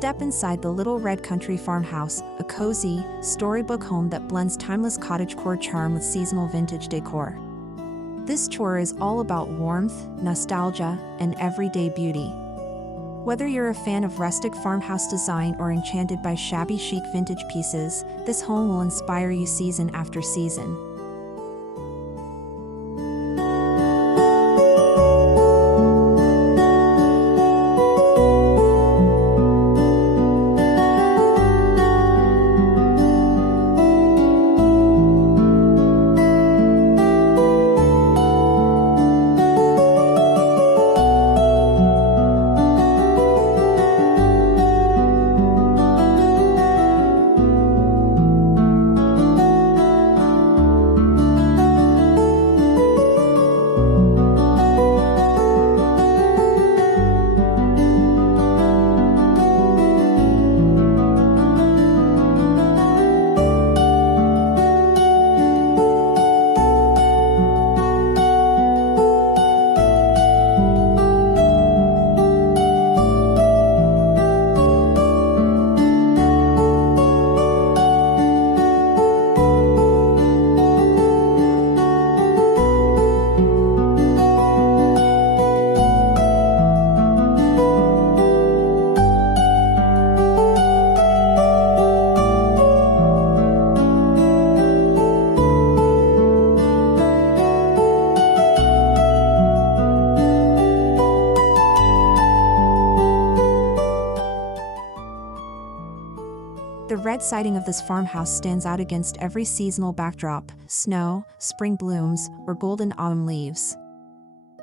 Step inside the Little Red Country Farmhouse, a cozy, storybook home that blends timeless cottagecore charm with seasonal vintage decor. This tour is all about warmth, nostalgia, and everyday beauty. Whether you're a fan of rustic farmhouse design or enchanted by shabby chic vintage pieces, this home will inspire you season after season. The red siding of this farmhouse stands out against every seasonal backdrop: snow, spring blooms, or golden autumn leaves.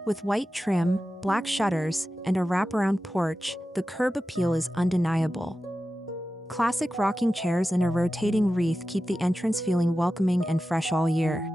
With white trim, black shutters, and a wraparound porch, the curb appeal is undeniable. Classic rocking chairs and a rotating wreath keep the entrance feeling welcoming and fresh all year.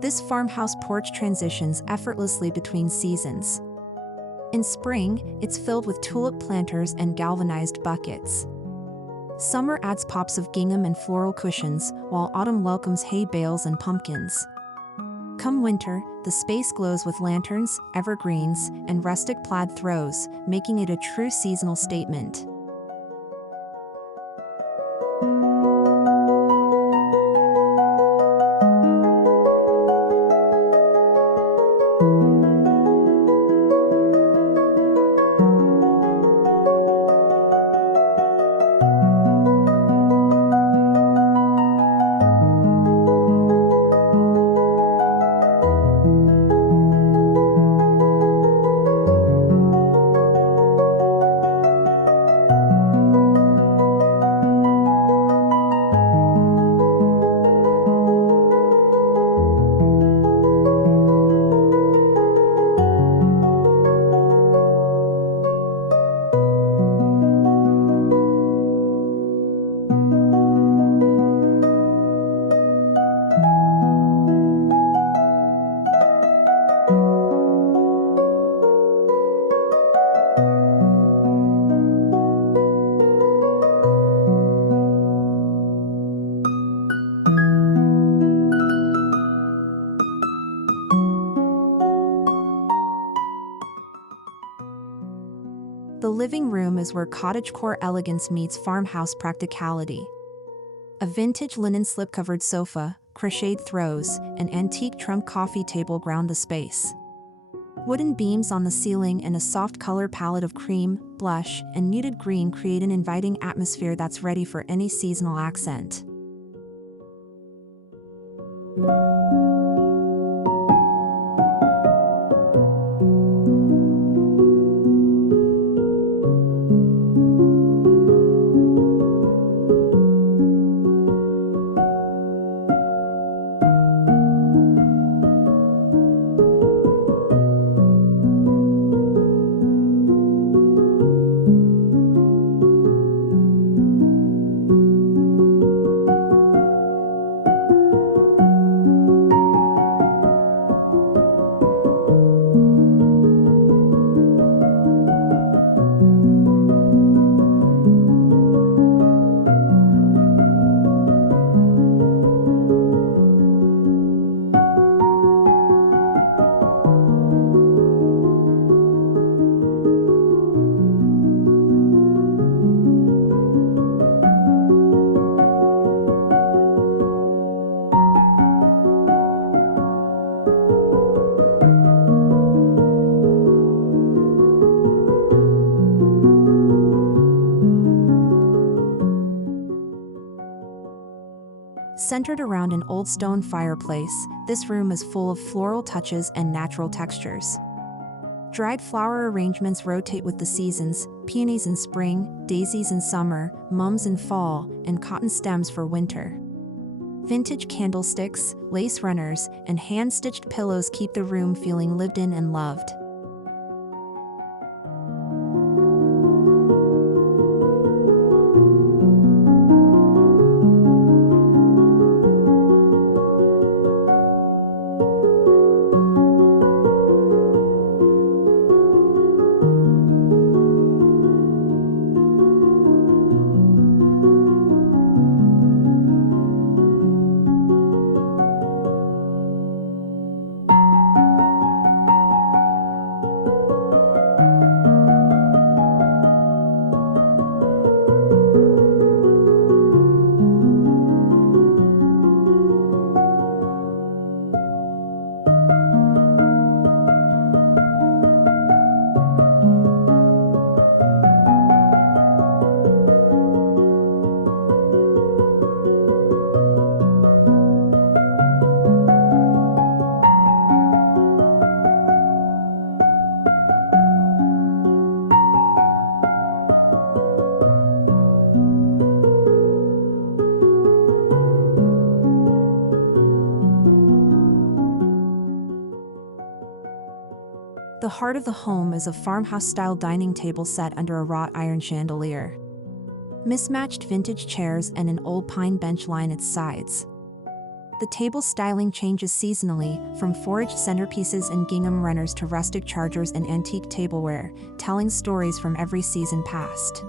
This farmhouse porch transitions effortlessly between seasons. In spring, it's filled with tulip planters and galvanized buckets. Summer adds pops of gingham and floral cushions, while autumn welcomes hay bales and pumpkins. Come winter, the space glows with lanterns, evergreens, and rustic plaid throws, making it a true seasonal statement. living room is where cottagecore elegance meets farmhouse practicality. A vintage linen slip-covered sofa, crocheted throws, and antique trunk coffee table ground the space. Wooden beams on the ceiling and a soft color palette of cream, blush, and muted green create an inviting atmosphere that's ready for any seasonal accent. Centered around an old stone fireplace, this room is full of floral touches and natural textures. Dried flower arrangements rotate with the seasons: peonies in spring, daisies in summer, mums in fall, and cotton stems for winter. Vintage candlesticks, lace runners, and hand-stitched pillows keep the room feeling lived in and loved. The heart of the home is a farmhouse-style dining table set under a wrought iron chandelier. Mismatched vintage chairs and an old pine bench line its sides. The table's styling changes seasonally, from foraged centerpieces and gingham runners to rustic chargers and antique tableware, telling stories from every season past.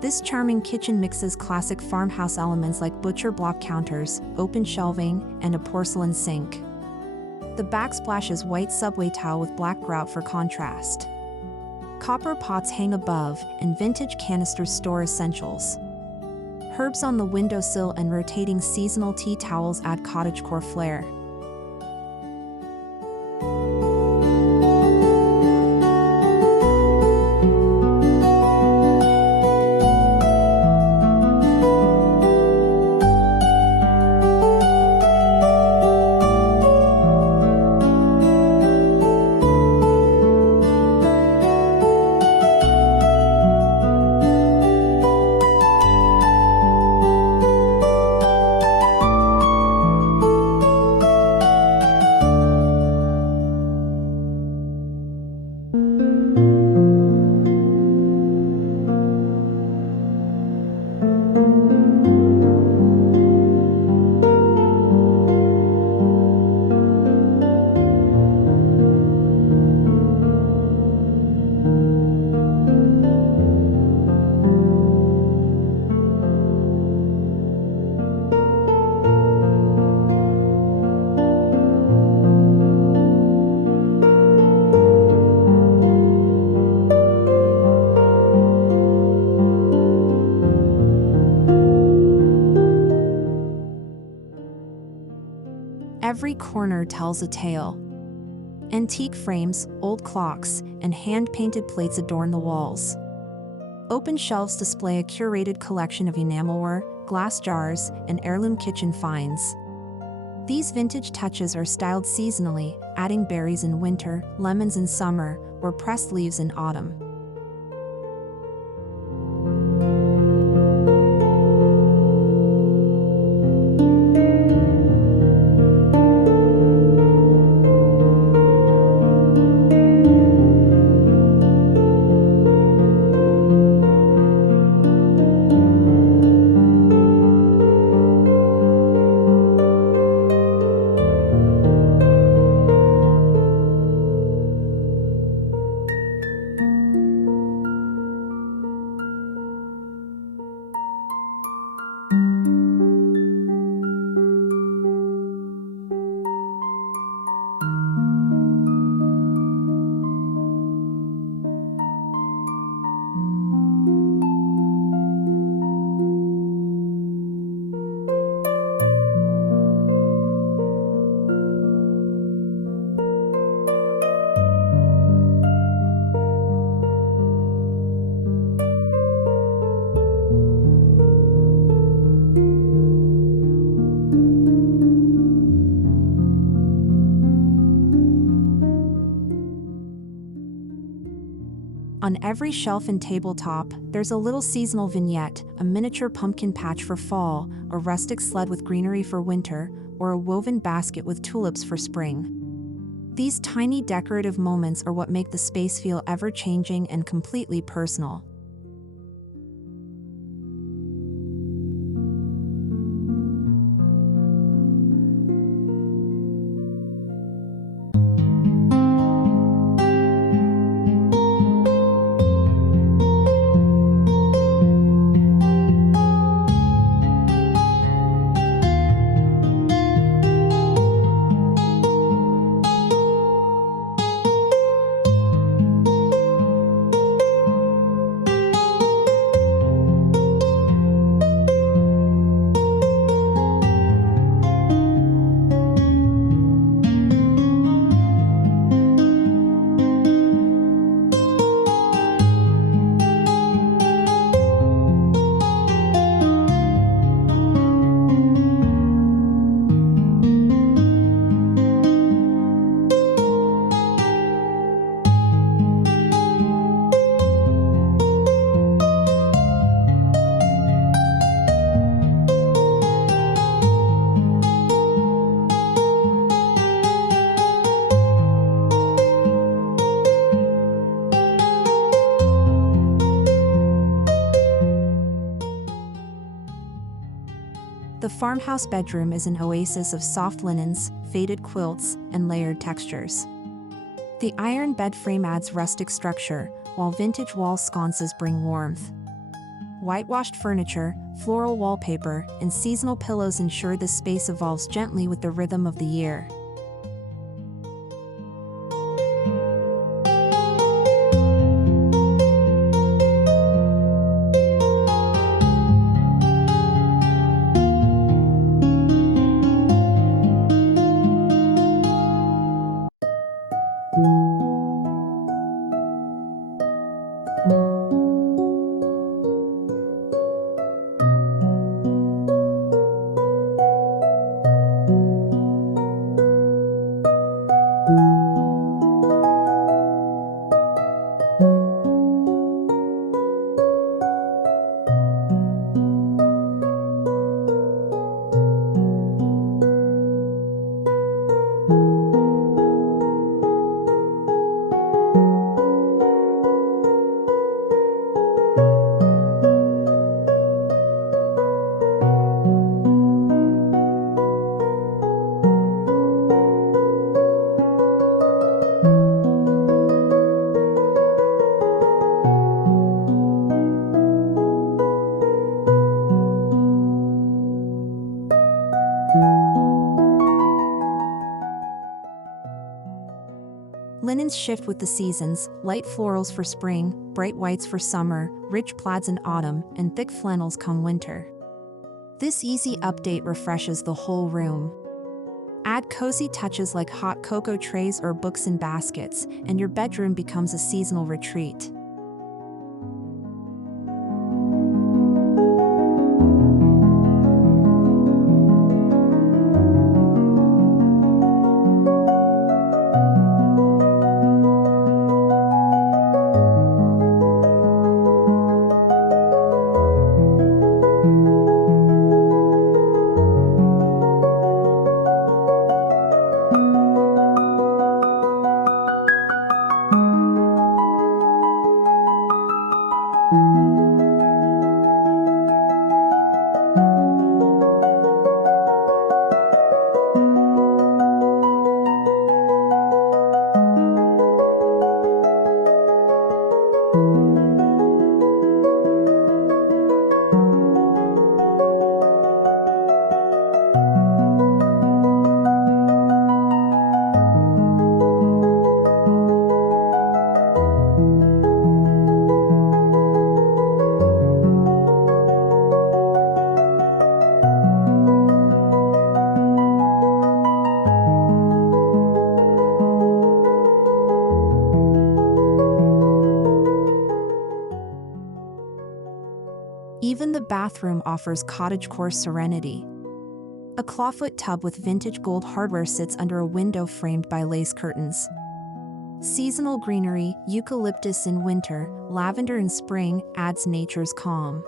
This charming kitchen mixes classic farmhouse elements like butcher block counters, open shelving, and a porcelain sink. The backsplash is white subway tile with black grout for contrast. Copper pots hang above, and vintage canisters store essentials. Herbs on the windowsill and rotating seasonal tea towels add cottagecore flair. Every corner tells a tale. Antique frames, old clocks, and hand-painted plates adorn the walls. Open shelves display a curated collection of enamelware, glass jars, and heirloom kitchen finds. These vintage touches are styled seasonally, adding berries in winter, lemons in summer, or pressed leaves in autumn. On every shelf and tabletop, there's a little seasonal vignette, a miniature pumpkin patch for fall, a rustic sled with greenery for winter, or a woven basket with tulips for spring. These tiny decorative moments are what make the space feel ever-changing and completely personal. The farmhouse bedroom is an oasis of soft linens, faded quilts, and layered textures. The iron bed frame adds rustic structure, while vintage wall sconces bring warmth. Whitewashed furniture, floral wallpaper, and seasonal pillows ensure the space evolves gently with the rhythm of the year. Linens shift with the seasons, light florals for spring, bright whites for summer, rich plaids in autumn, and thick flannels come winter. This easy update refreshes the whole room. Add cozy touches like hot cocoa trays or books in baskets, and your bedroom becomes a seasonal retreat. Even the bathroom offers cottagecore serenity. A clawfoot tub with vintage gold hardware sits under a window framed by lace curtains. Seasonal greenery, eucalyptus in winter, lavender in spring, adds nature's calm.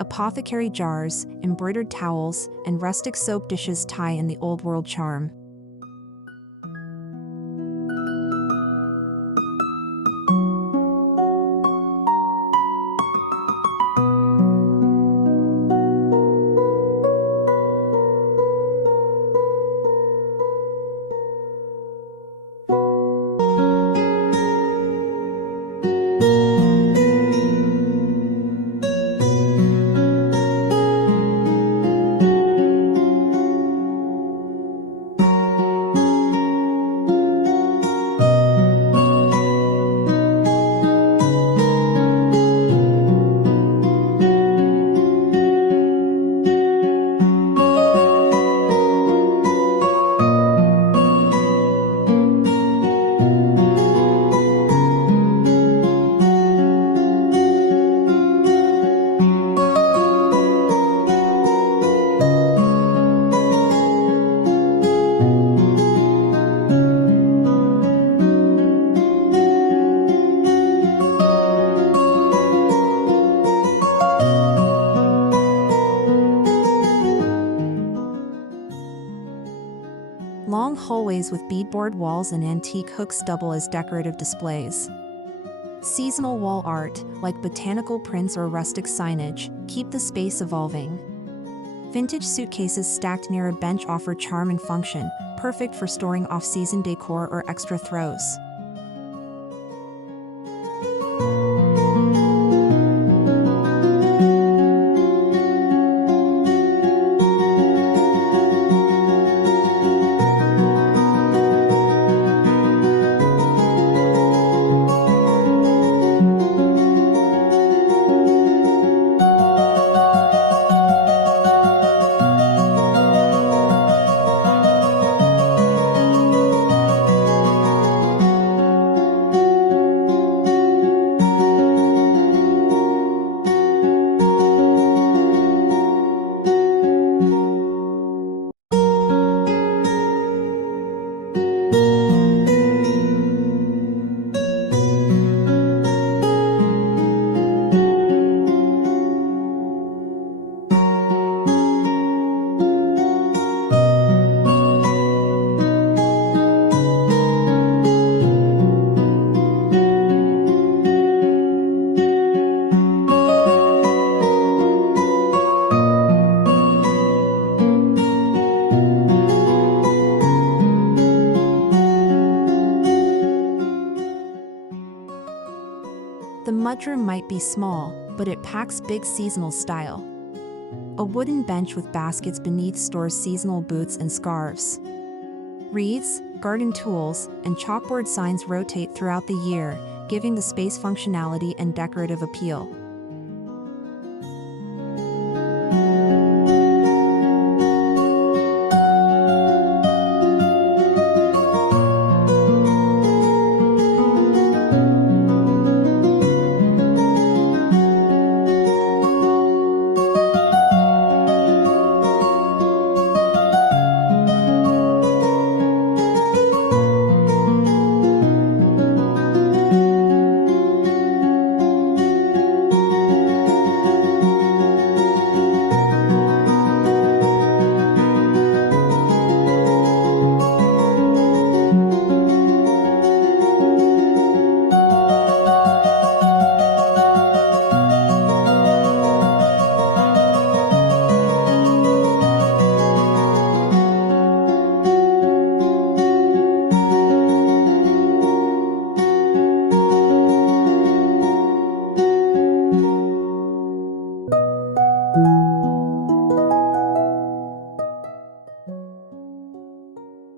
Apothecary jars, embroidered towels, and rustic soap dishes tie in the old world charm. Long hallways with beadboard walls and antique hooks double as decorative displays. Seasonal wall art, like botanical prints or rustic signage, keep the space evolving. Vintage suitcases stacked near a bench offer charm and function, perfect for storing off-season decor or extra throws. The mudroom might be small, but it packs big seasonal style. A wooden bench with baskets beneath stores seasonal boots and scarves. Wreaths, garden tools, and chalkboard signs rotate throughout the year, giving the space functionality and decorative appeal.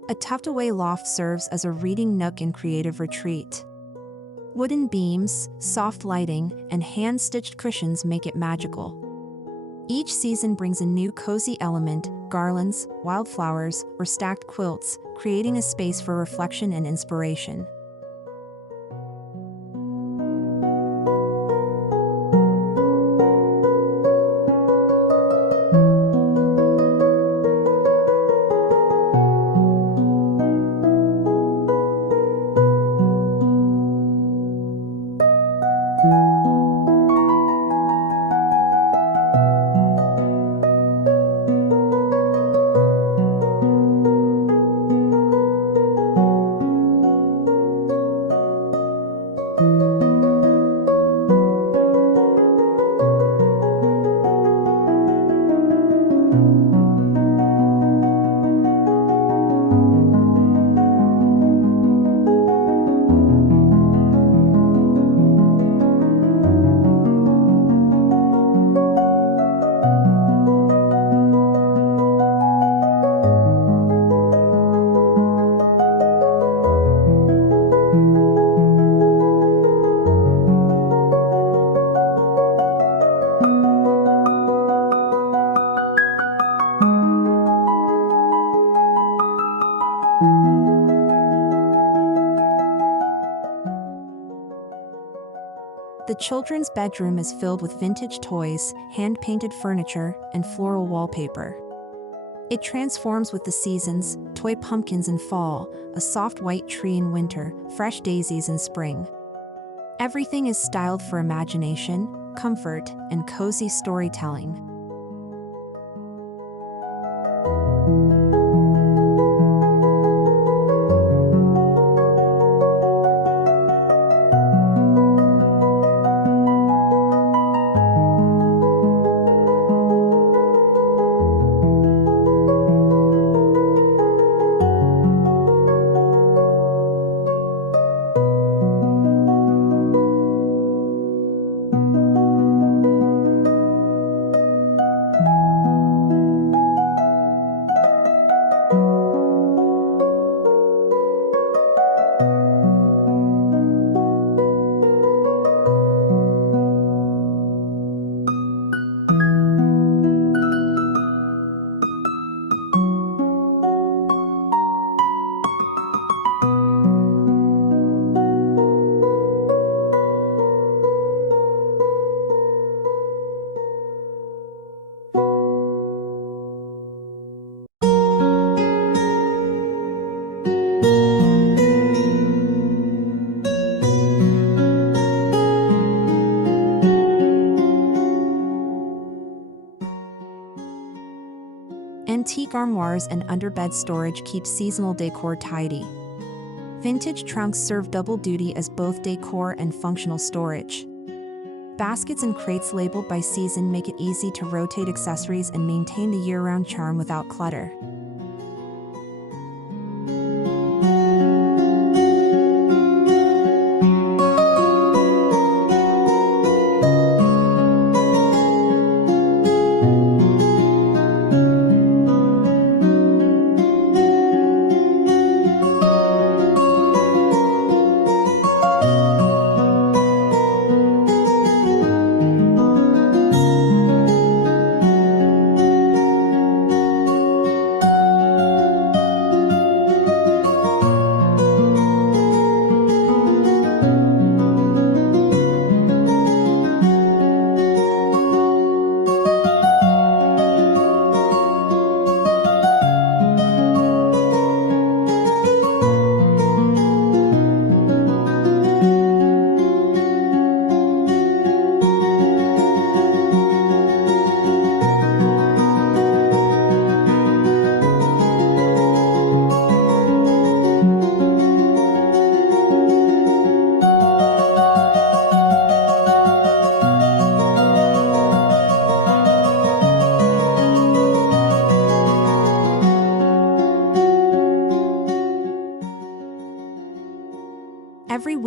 A tucked-away loft serves as a reading nook and creative retreat. Wooden beams, soft lighting, and hand-stitched cushions make it magical. Each season brings a new cozy element, garlands, wildflowers, or stacked quilts, creating a space for reflection and inspiration. The children's bedroom is filled with vintage toys, hand-painted furniture, and floral wallpaper. It transforms with the seasons, toy pumpkins in fall, a soft white tree in winter, fresh daisies in spring. Everything is styled for imagination, comfort, and cozy storytelling. Antique armoires and underbed storage keep seasonal decor tidy. Vintage trunks serve double duty as both decor and functional storage. Baskets and crates labeled by season make it easy to rotate accessories and maintain the year-round charm without clutter.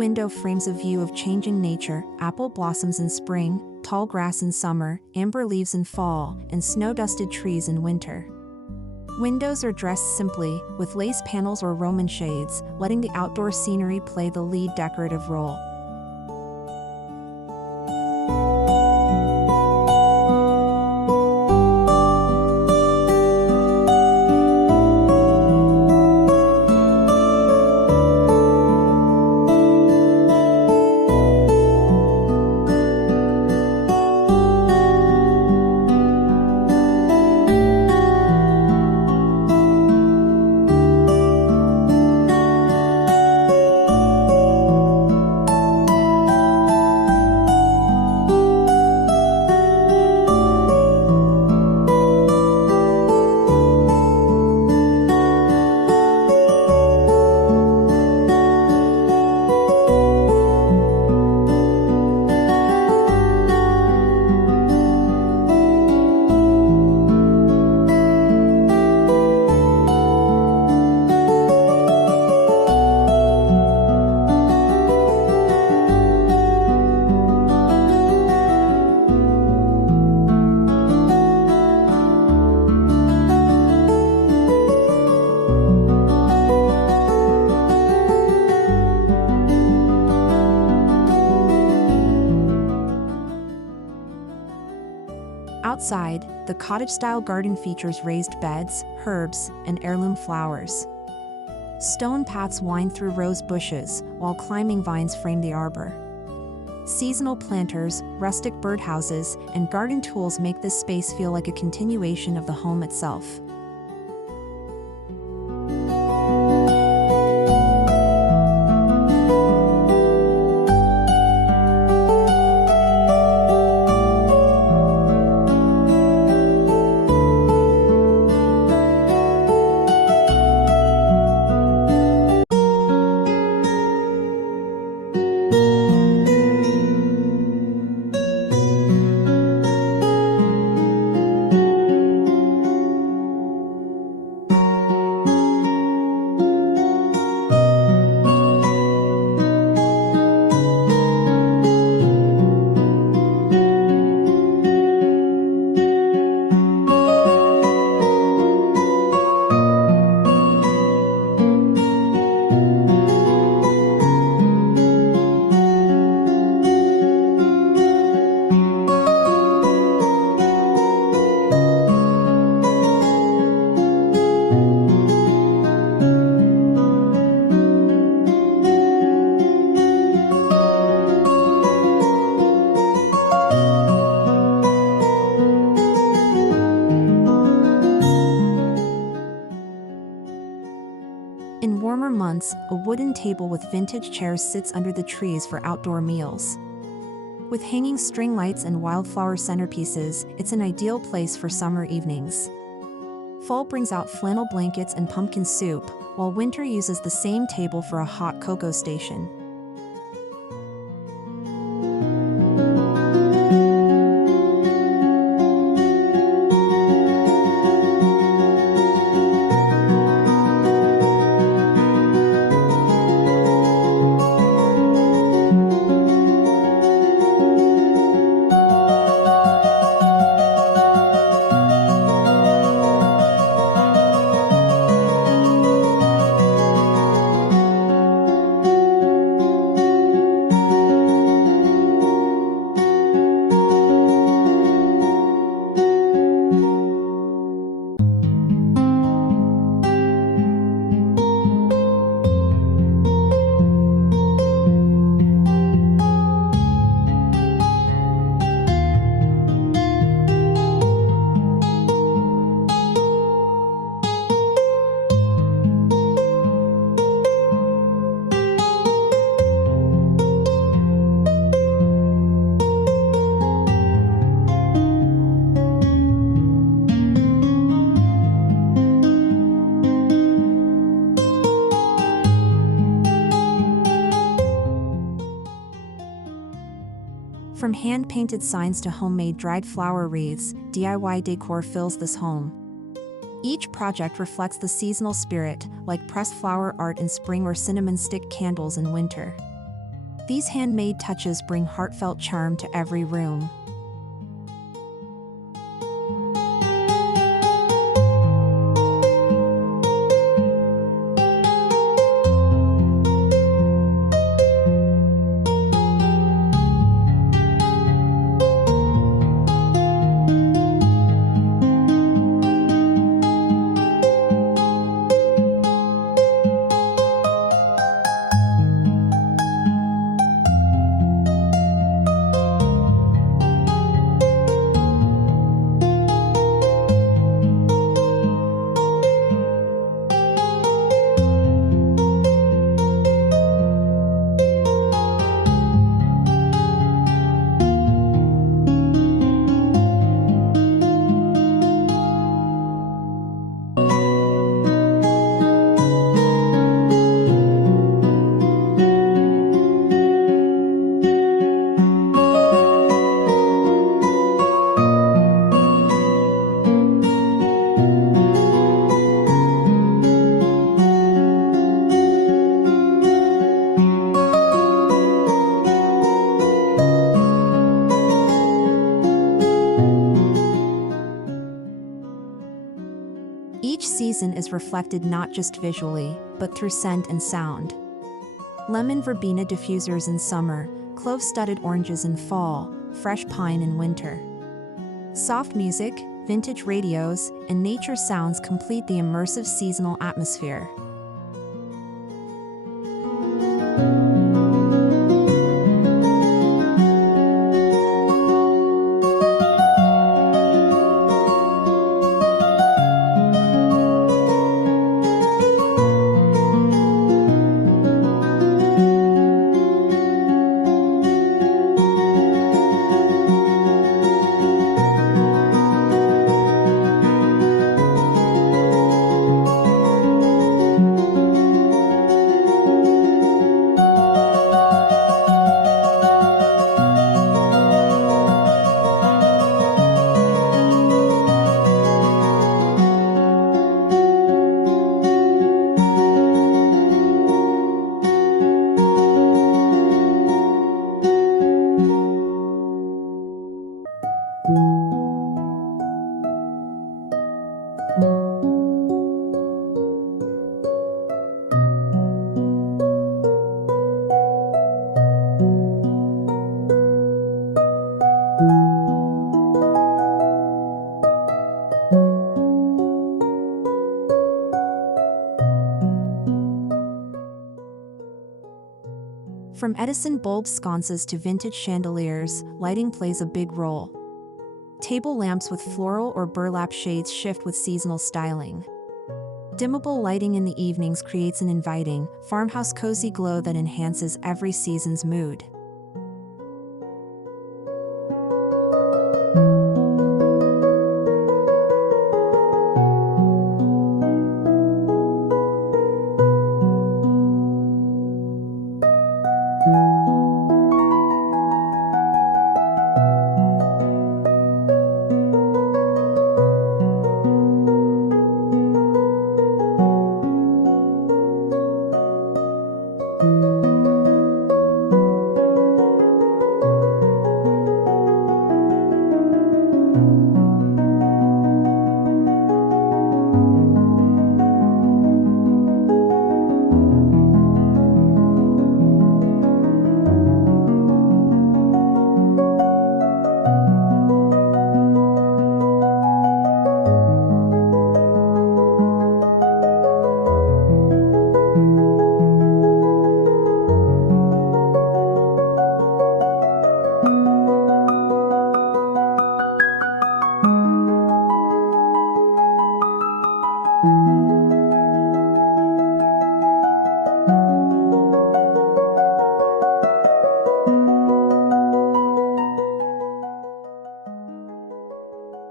window frames a view of changing nature: apple blossoms in spring, tall grass in summer, amber leaves in fall, and snow-dusted trees in winter. Windows are dressed simply, with lace panels or Roman shades, letting the outdoor scenery play the lead decorative role. Outside, the cottage-style garden features raised beds, herbs, and heirloom flowers. Stone paths wind through rose bushes, while climbing vines frame the arbor. Seasonal planters, rustic birdhouses, and garden tools make this space feel like a continuation of the home itself. In warmer months, a wooden table with vintage chairs sits under the trees for outdoor meals. With hanging string lights and wildflower centerpieces, it's an ideal place for summer evenings. Fall brings out flannel blankets and pumpkin soup, while winter uses the same table for a hot cocoa station. From hand-painted signs to homemade dried flower wreaths, DIY decor fills this home. Each project reflects the seasonal spirit, like pressed flower art in spring or cinnamon stick candles in winter. These handmade touches bring heartfelt charm to every room. Each season is reflected not just visually, but through scent and sound. Lemon verbena diffusers in summer, clove-studded oranges in fall, fresh pine in winter. Soft music, vintage radios, and nature sounds complete the immersive seasonal atmosphere. From Edison bulb sconces to vintage chandeliers, lighting plays a big role. Table lamps with floral or burlap shades shift with seasonal styling. Dimmable lighting in the evenings creates an inviting, farmhouse cozy glow that enhances every season's mood.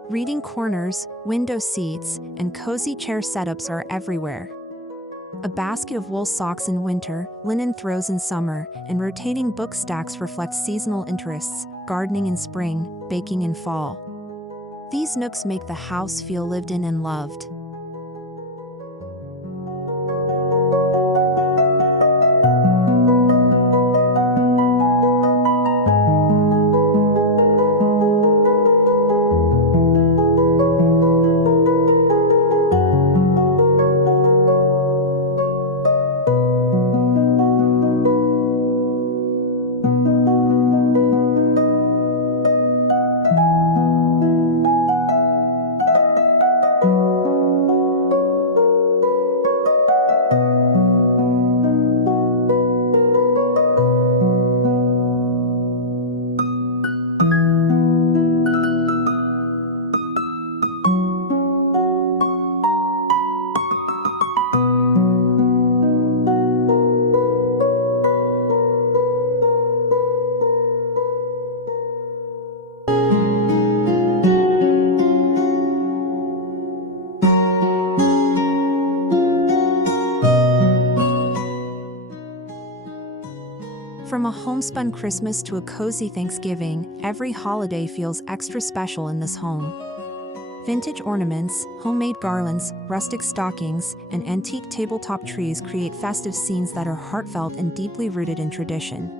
Reading corners, window seats, and cozy chair setups are everywhere. A basket of wool socks in winter, linen throws in summer, and rotating book stacks reflect seasonal interests, gardening in spring, baking in fall. These nooks make the house feel lived in and loved. From a homespun Christmas to a cozy Thanksgiving, every holiday feels extra special in this home. Vintage ornaments, homemade garlands, rustic stockings, and antique tabletop trees create festive scenes that are heartfelt and deeply rooted in tradition.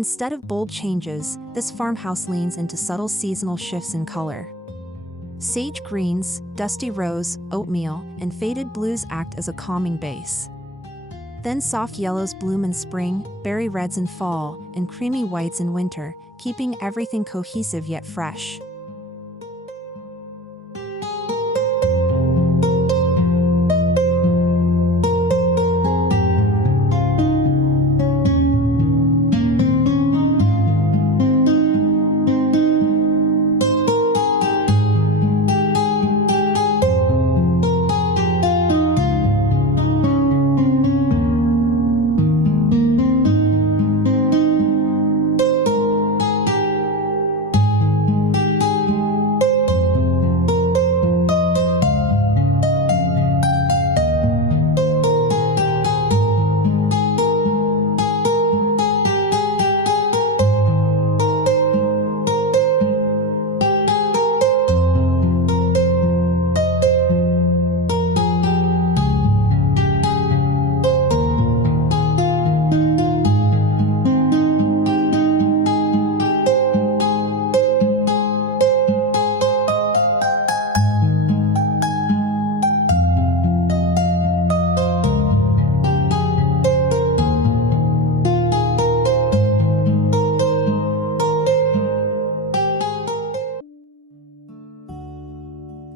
Instead of bold changes, this farmhouse leans into subtle seasonal shifts in color. Sage greens, dusty rose, oatmeal, and faded blues act as a calming base. Then soft yellows bloom in spring, berry reds in fall, and creamy whites in winter, keeping everything cohesive yet fresh.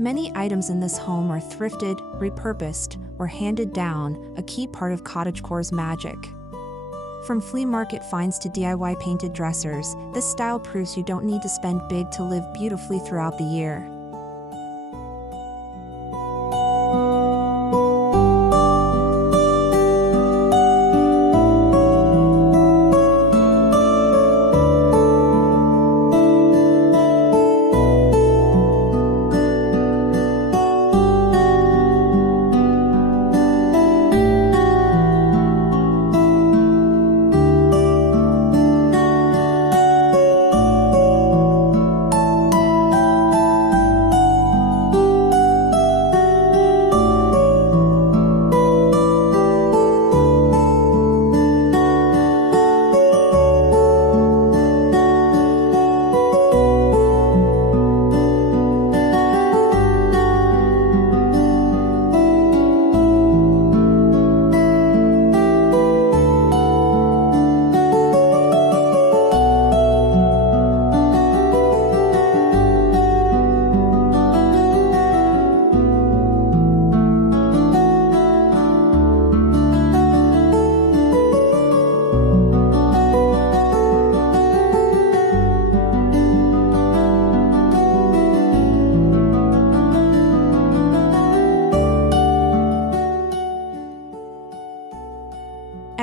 Many items in this home are thrifted, repurposed, or handed down, a key part of cottagecore's magic. From flea market finds to DIY painted dressers, this style proves you don't need to spend big to live beautifully throughout the year.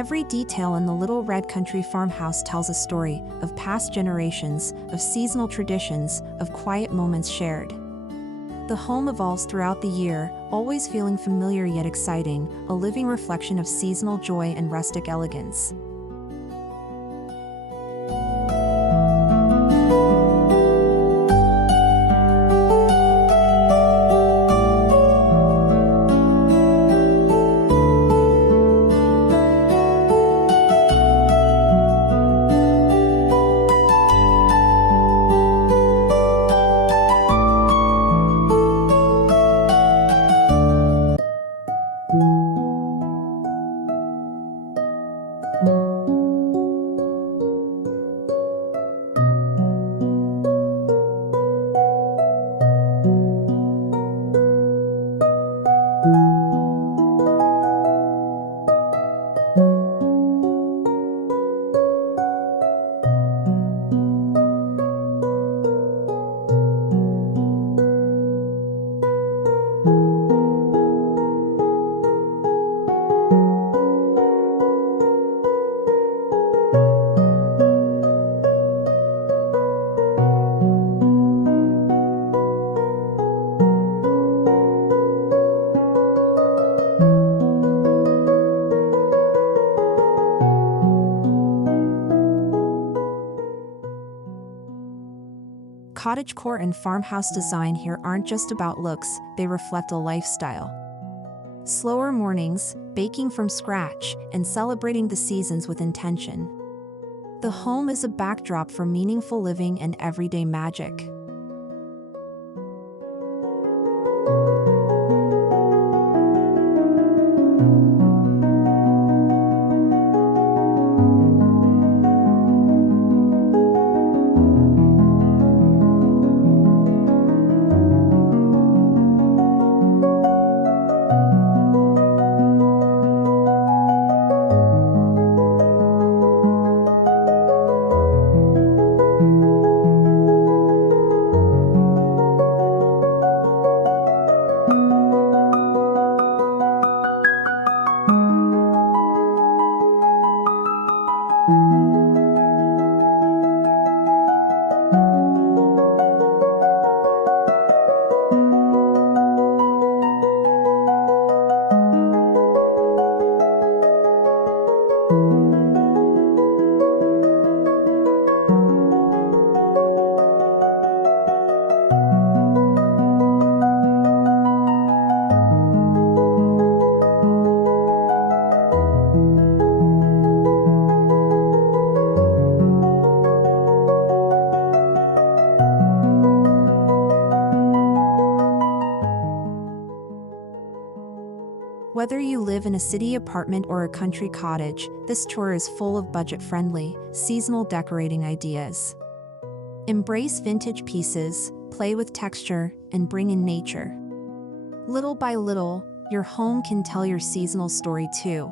Every detail in the Little Red Country Farmhouse tells a story of past generations, of seasonal traditions, of quiet moments shared. The home evolves throughout the year, always feeling familiar yet exciting, a living reflection of seasonal joy and rustic elegance. Cottagecore and farmhouse design here aren't just about looks, they reflect a lifestyle. Slower mornings, baking from scratch, and celebrating the seasons with intention. The home is a backdrop for meaningful living and everyday magic. Whether you live in a city apartment or a country cottage, this tour is full of budget-friendly, seasonal decorating ideas. Embrace vintage pieces, play with texture, and bring in nature. Little by little, your home can tell your seasonal story too.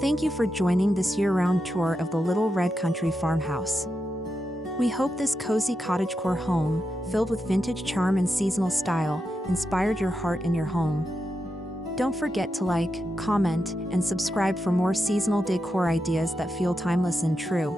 Thank you for joining this year-round tour of the Little Red Country Farmhouse. We hope this cozy cottagecore home, filled with vintage charm and seasonal style, inspired your heart and your home. Don't forget to like, comment, and subscribe for more seasonal decor ideas that feel timeless and true.